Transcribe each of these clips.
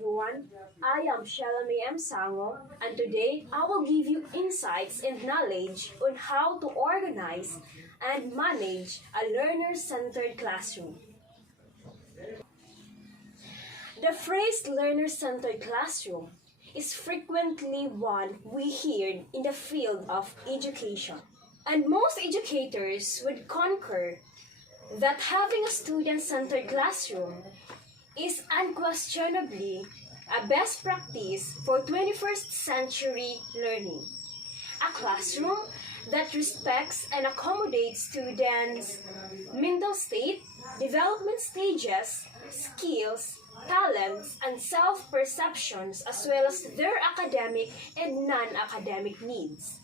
everyone. I am Sheila Sango, and today I will give you insights and knowledge on how to organize and manage a learner-centered classroom. The phrase learner-centered classroom is frequently one we hear in the field of education. And most educators would concur that having a student-centered classroom is unquestionably a best practice for 21st century learning. A classroom that respects and accommodates students' mental state, development stages, skills, talents, and self-perceptions, as well as their academic and non-academic needs.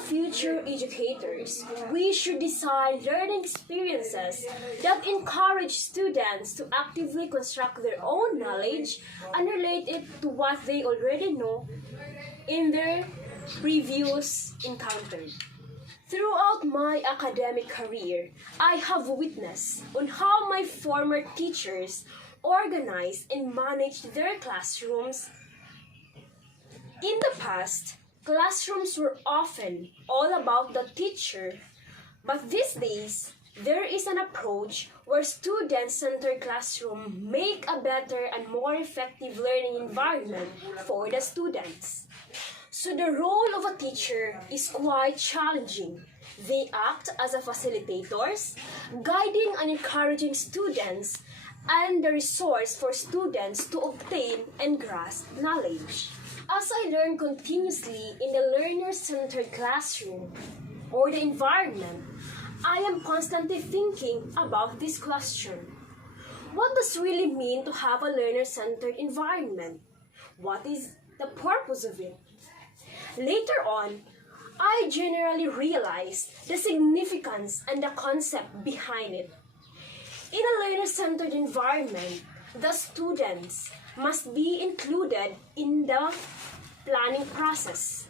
Future educators, we should design learning experiences that encourage students to actively construct their own knowledge and relate it to what they already know in their previous encounter. Throughout my academic career, I have witnessed on how my former teachers organized and managed their classrooms. In the past, classrooms were often all about the teacher, but these days, there is an approach where student-centered classrooms make a better and more effective learning environment for the students. So the role of a teacher is quite challenging. They act as a facilitators, guiding and encouraging students, and the resource for students to obtain and grasp knowledge. As I learn continuously in the learner-centered classroom or the environment, I am constantly thinking about this question. What does it really mean to have a learner-centered environment? What is the purpose of it? Later on, I generally realized the significance and the concept behind it. In a learner-centered environment, the students must be included in the planning process,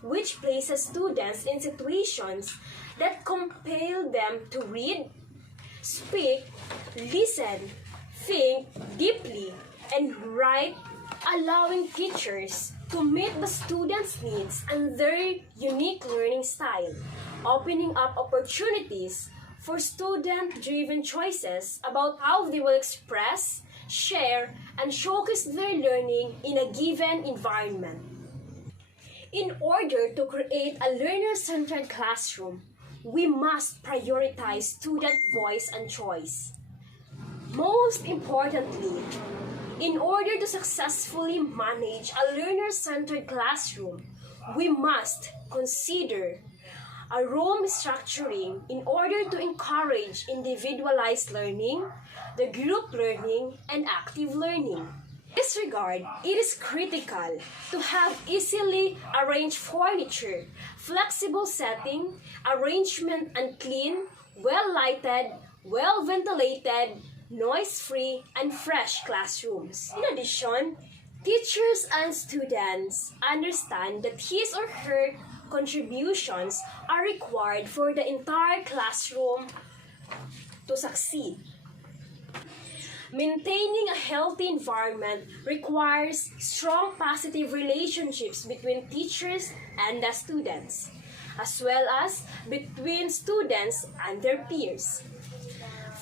which places students in situations that compel them to read, speak, listen, think deeply, and write, allowing teachers to meet the students' needs and their unique learning style, opening up opportunities for student-driven choices about how they will express, share, and showcase their learning in a given environment. In order to create a learner-centered classroom, we must prioritize student voice and choice. Most importantly, in order to successfully manage a learner-centered classroom, we must consider a room structuring in order to encourage individualized learning, the group learning, and active learning. In this regard, it is critical to have easily arranged furniture, flexible setting, arrangement, and clean, well-lighted, well-ventilated, noise-free, and fresh classrooms. In addition, teachers and students understand that his or her contributions are required for the entire classroom to succeed. Maintaining a healthy environment requires strong positive relationships between teachers and the students, as well as between students and their peers.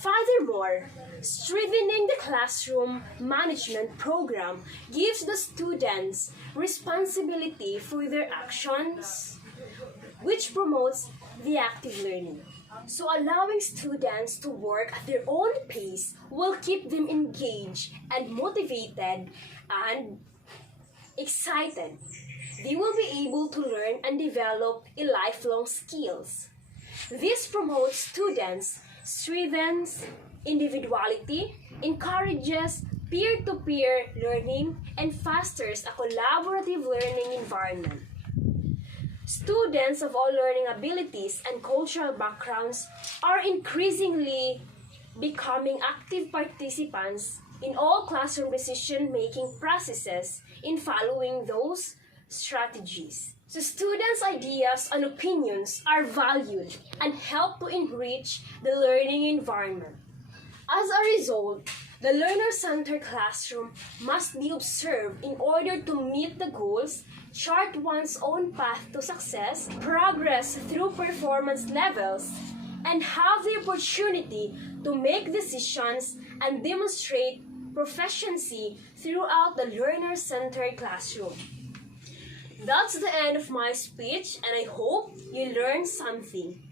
Furthermore, strengthening the classroom management program gives the students responsibility for their actions, which promotes the active learning. So allowing students to work at their own pace will keep them engaged and motivated and excited. They will be able to learn and develop a lifelong skills. This promotes students, strengthens individuality, encourages peer-to-peer learning, and fosters a collaborative learning environment. Students of all learning abilities and cultural backgrounds are increasingly becoming active participants in all classroom decision-making processes in following those strategies. So students' ideas and opinions are valued and help to enrich the learning environment. As a result, The learner-centered classroom must be observed in order to meet the goals, chart one's own path to success, progress through performance levels, and have the opportunity to make decisions and demonstrate proficiency throughout the learner-centered classroom. That's the end of my speech, and I hope you learned something.